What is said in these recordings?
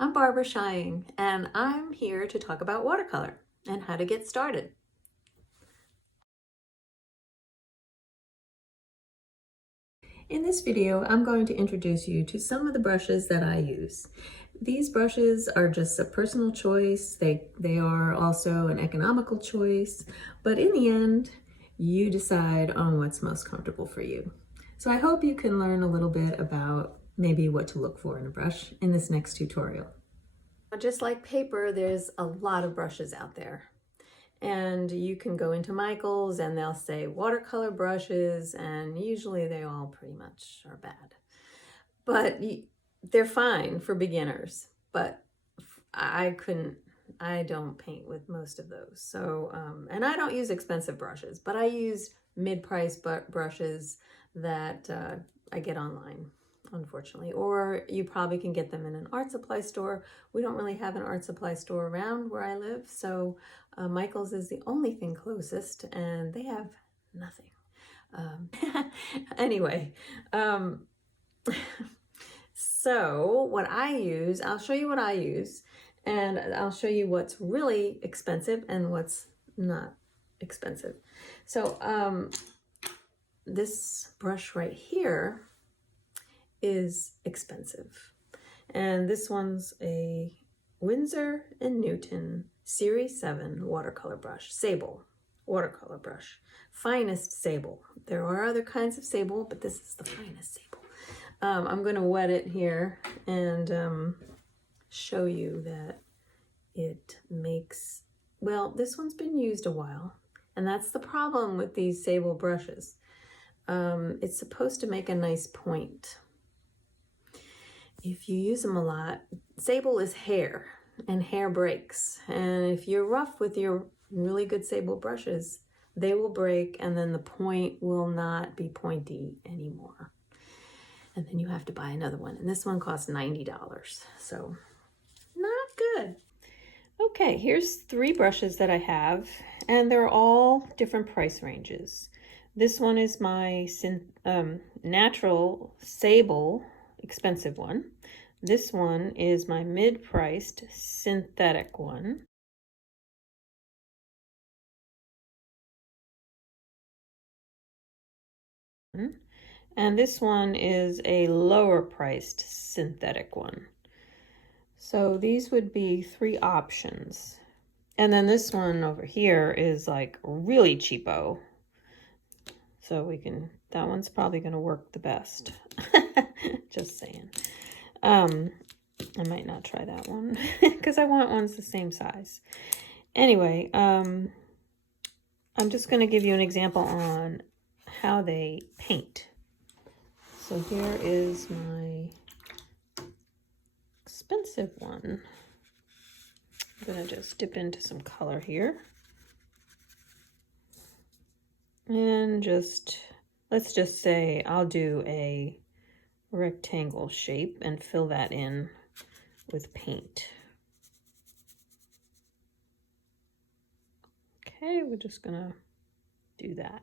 I'm Barbara Shying, and I'm here to talk about watercolor and how to get started. In this video, I'm going to introduce you to some of the brushes that I use. These brushes are just a personal choice. They are also an economical choice, but in the end, you decide on what's most comfortable for you. So I hope you can learn a little bit about maybe what to look for in a brush in this next tutorial. Just like paper, there's a lot of brushes out there. And you can go into Michael's and they'll say watercolor brushes, and usually they all pretty much are bad. But they're fine for beginners, but I don't paint with most of those. So, and I don't use expensive brushes, but I use mid-price brushes that I get online, unfortunately, or you probably can get them in an art supply store. We don't really have an art supply store around where I live, so Michael's is the only thing closest, and they have nothing. Anyway, so what I use, I'll show you what I use, and I'll show you what's really expensive and what's not expensive. So this brush right here is expensive, and this one's a Windsor Newton Series 7 watercolor brush, sable watercolor brush, finest sable. There are other kinds of sable, but this is the finest sable. I'm going to wet it here and show you that it makes, well, this one's been used a while, and that's the problem with these sable brushes. It's supposed to make a nice point. If you use them a lot, sable is hair, and hair breaks. And if you're rough with your really good sable brushes, they will break, and then the point will not be pointy anymore. And then you have to buy another one. And this one costs $90, so not good. Okay, here's 3 brushes that I have, and they're all different price ranges. This one is my natural sable expensive one. This one is my mid-priced synthetic one. And this one is a lower priced synthetic one. So these would be 3 options. And then this one over here is like really cheapo. So we can, that one's probably going to work the best. Just saying. I might not try that one because I want ones the same size. Anyway, I'm just going to give you an example on how they paint. So here is my expensive one. I'm going to just dip into some color here. And let's just say I'll do a rectangle shape and fill that in with paint. Okay, we're just gonna do that.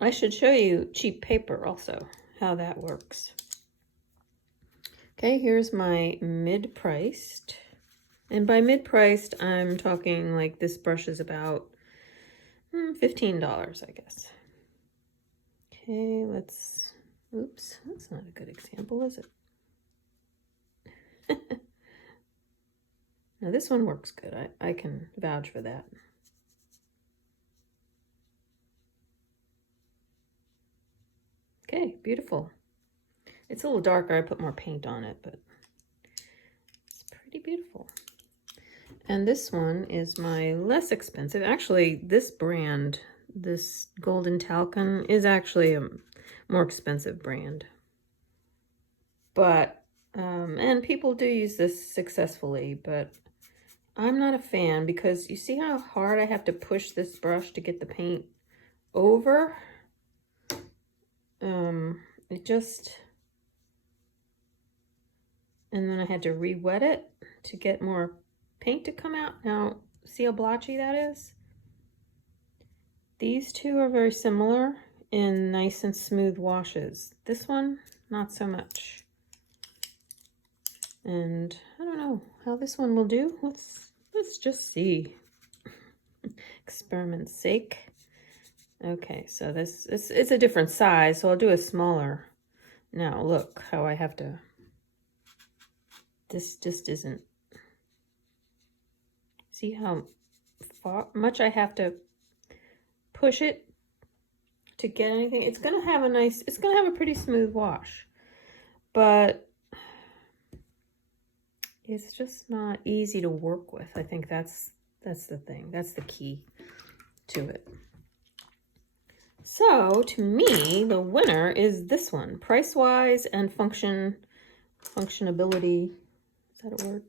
I should show you cheap paper also, how that works. Okay, here's my mid-priced. And by mid-priced, I'm talking like this brush is about $15, I guess. Okay, oops, that's not a good example, is it? Now this one works good. I can vouch for that. Okay, beautiful. It's a little darker. I put more paint on it, but it's pretty beautiful. And this one is my less expensive. Actually, this brand, this Golden Talcon, is actually a more expensive brand. But, and people do use this successfully, but I'm not a fan because you see how hard I have to push this brush to get the paint over? It just, and then I had to re-wet it to get more paint to come out. Now, see how blotchy that is? These two are very similar in nice and smooth washes. This one, not so much. And I don't know how this one will do. Let's just see. Experiment's sake. Okay, so this it's a different size, so I'll do a smaller. Now look how I have to, this just isn't, see how much I have to push it to get anything. It's gonna have a nice, it's gonna have a pretty smooth wash, but it's just not easy to work with. I think that's the thing, that's the key to it. So to me, the winner is this one, price-wise and functionability. Is that a word?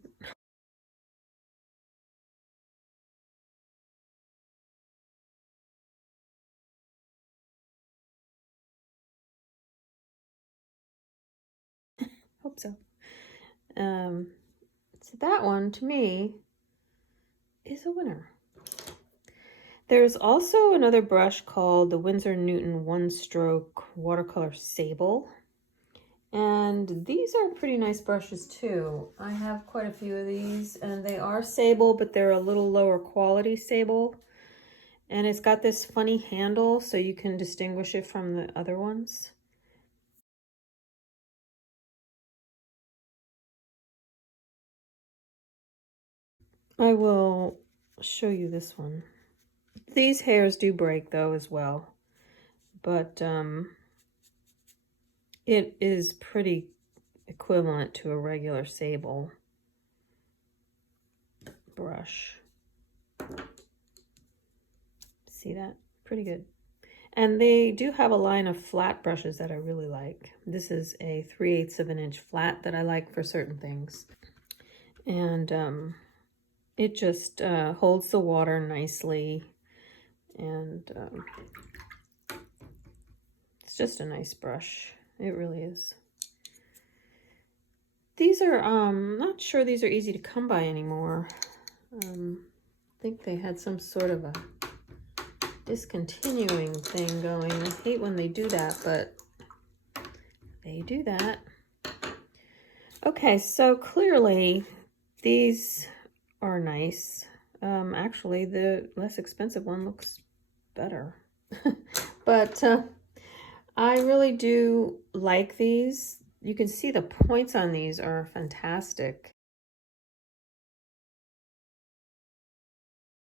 Hope so. So that one to me is a winner. There's also another brush called the Windsor Newton One Stroke Watercolor Sable. And these are pretty nice brushes too. I have quite a few of these, and they are sable, but they're a little lower quality sable. And it's got this funny handle so you can distinguish it from the other ones. I will show you this one. These hairs do break though as well, but it is pretty equivalent to a regular sable brush. See that? Pretty good. And they do have a line of flat brushes that I really like. This is a 3/8 of an inch flat that I like for certain things. And it just holds the water nicely. And it's just a nice brush. It really is. These are, not sure these are easy to come by anymore. I think they had some sort of a discontinuing thing going. I hate when they do that, but they do that. Okay, so clearly these are nice. Actually, the less expensive one looks better. But I really do like these. You can see the points on these are fantastic.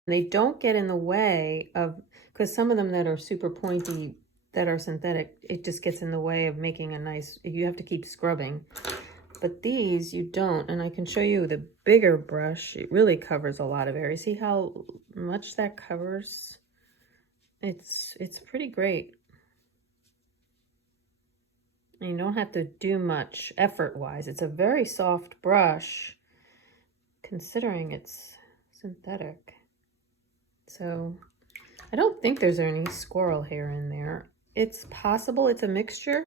They don't get in the way of, because some of them that are super pointy, that are synthetic, it just gets in the way of making a nice, you have to keep scrubbing. But these you don't, and I can show you the bigger brush. It really covers a lot of area. See how much that covers? It's pretty great. And you don't have to do much effort-wise. It's a very soft brush, considering it's synthetic. So I don't think there's any squirrel hair in there. It's possible it's a mixture.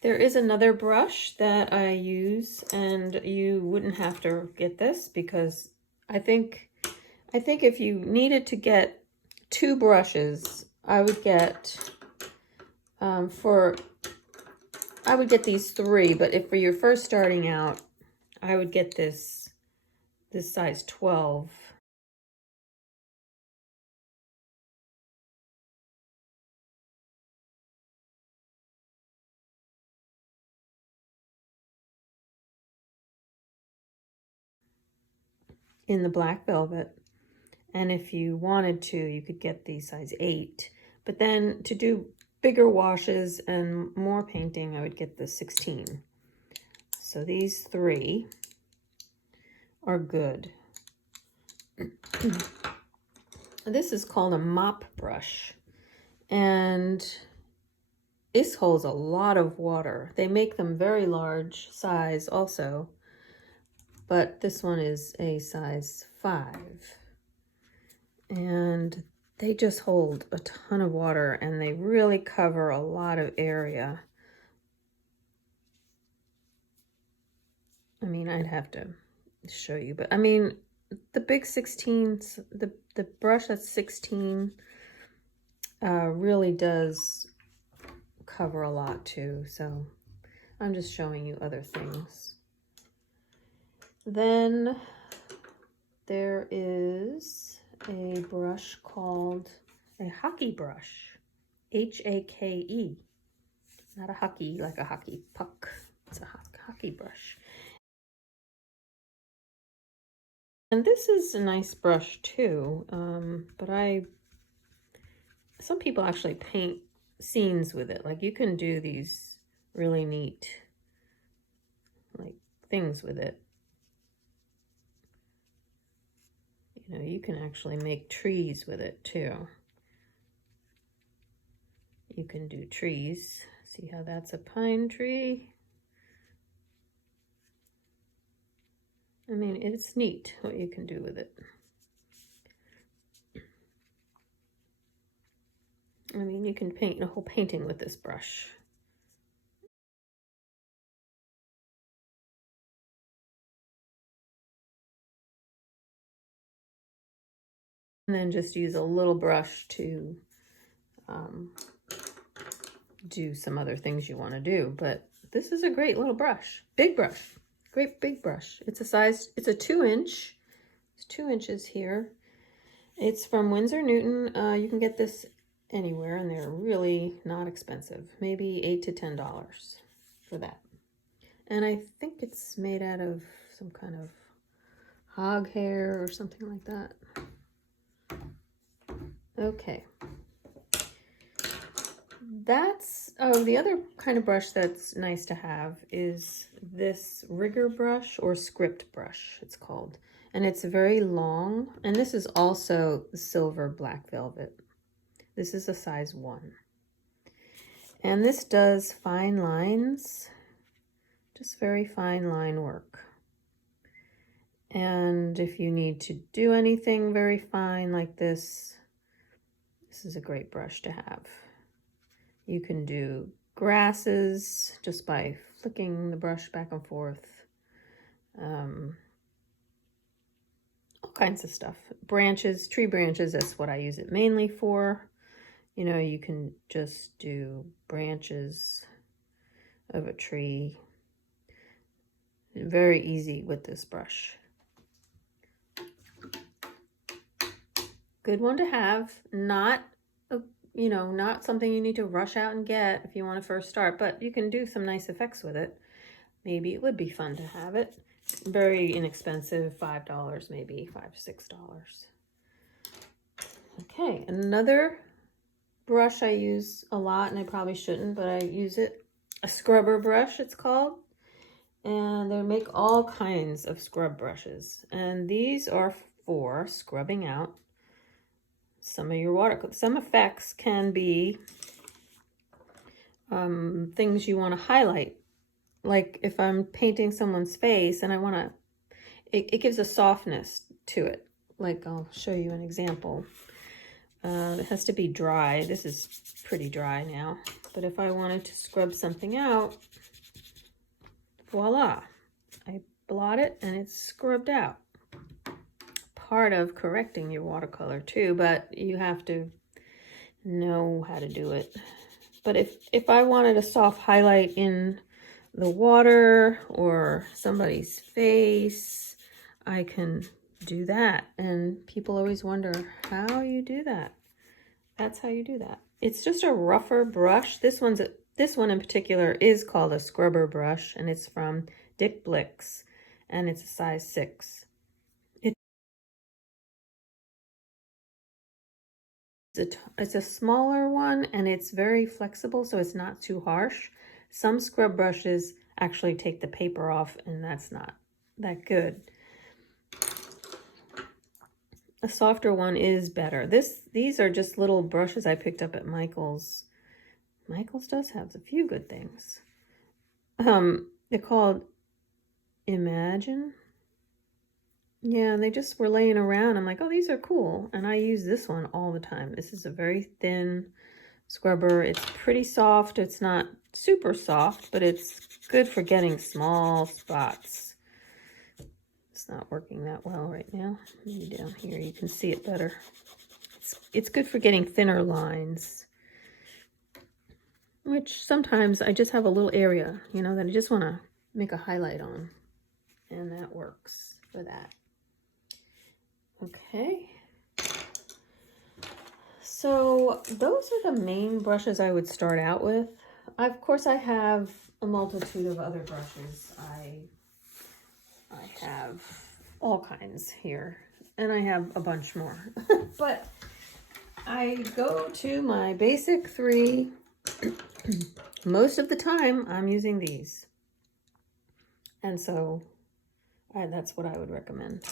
There is another brush that I use, and you wouldn't have to get this because I think if you needed to get 2 brushes, I would get I would get these 3, but if for your first starting out, I would get this size 12. In the black velvet. And if you wanted to, you could get the size 8. But then to do bigger washes and more painting, I would get the 16. So these 3 are good. This is called a mop brush. And this holds a lot of water. They make them very large size also. But this one is a size 5. And they just hold a ton of water, and they really cover a lot of area. I mean, I'd have to show you, but I mean, the big 16s, the brush that's 16 really does cover a lot too, so I'm just showing you other things. Then there is a brush called a hockey brush, H-A-K-E, not a hockey like a hockey puck, it's a hockey brush. And this is a nice brush too, but some people actually paint scenes with it. Like you can do these really neat like things with it. You know, you can actually make trees with it too. You can do trees. See how that's a pine tree? I mean, it's neat what you can do with it. I mean, you can paint a whole painting with this brush. And then just use a little brush to do some other things you want to do. But this is a great little brush, big brush, great big brush. It's a size, it's a 2-inch. It's 2 inches here. It's from Windsor Newton. You can get this anywhere, and they're really not expensive. Maybe $8 to $10 for that. And I think it's made out of some kind of hog hair or something like that. Okay. That's, the other kind of brush that's nice to have is this rigger brush, or script brush it's called. And it's very long, and this is also silver black velvet. This is a size 1. And this does fine lines, just very fine line work. And if you need to do anything very fine like this, this is a great brush to have. You can do grasses just by flicking the brush back and forth. All kinds of stuff. Branches, tree branches, that's what I use it mainly for. You know, you can just do branches of a tree. Very easy with this brush. Good one to have. Not you know, not something you need to rush out and get if you want to first start, but you can do some nice effects with it. Maybe it would be fun to have it. Very inexpensive, $5 maybe, $5 to $6. Okay, another brush I use a lot, and I probably shouldn't, but I use it. A scrubber brush, it's called. And they make all kinds of scrub brushes. And these are for scrubbing out some of your watercolor. Some effects can be things you want to highlight. Like if I'm painting someone's face and I want to, it gives a softness to it. Like I'll show you an example. It has to be dry. This is pretty dry now. But if I wanted to scrub something out, voila, I blot it and it's scrubbed out. Part of correcting your watercolor too, but you have to know how to do it. But if I wanted a soft highlight in the water or somebody's face, I can do that. And people always wonder how you do that. That's how you do that. It's just a rougher brush. This one in particular is called a scrubber brush, and it's from Dick Blick's, and it's a size 6. It's a smaller one, and it's very flexible, so it's not too harsh. Some scrub brushes actually take the paper off, and that's not that good. A softer one is better. These are just little brushes I picked up at Michael's. Michael's does have a few good things. They're called Imagine. Yeah, they just were laying around. I'm like, oh, these are cool. And I use this one all the time. This is a very thin scrubber. It's pretty soft. It's not super soft, but it's good for getting small spots. It's not working that well right now. Maybe down here you can see it better. It's good for getting thinner lines, which sometimes I just have a little area, you know, that I just want to make a highlight on, and that works for that. Okay. So those are the main brushes I would start out with. Of course, I have a multitude of other brushes. I have all kinds here, and I have a bunch more. But I go to my basic 3. Most of the time, I'm using these. And so that's what I would recommend.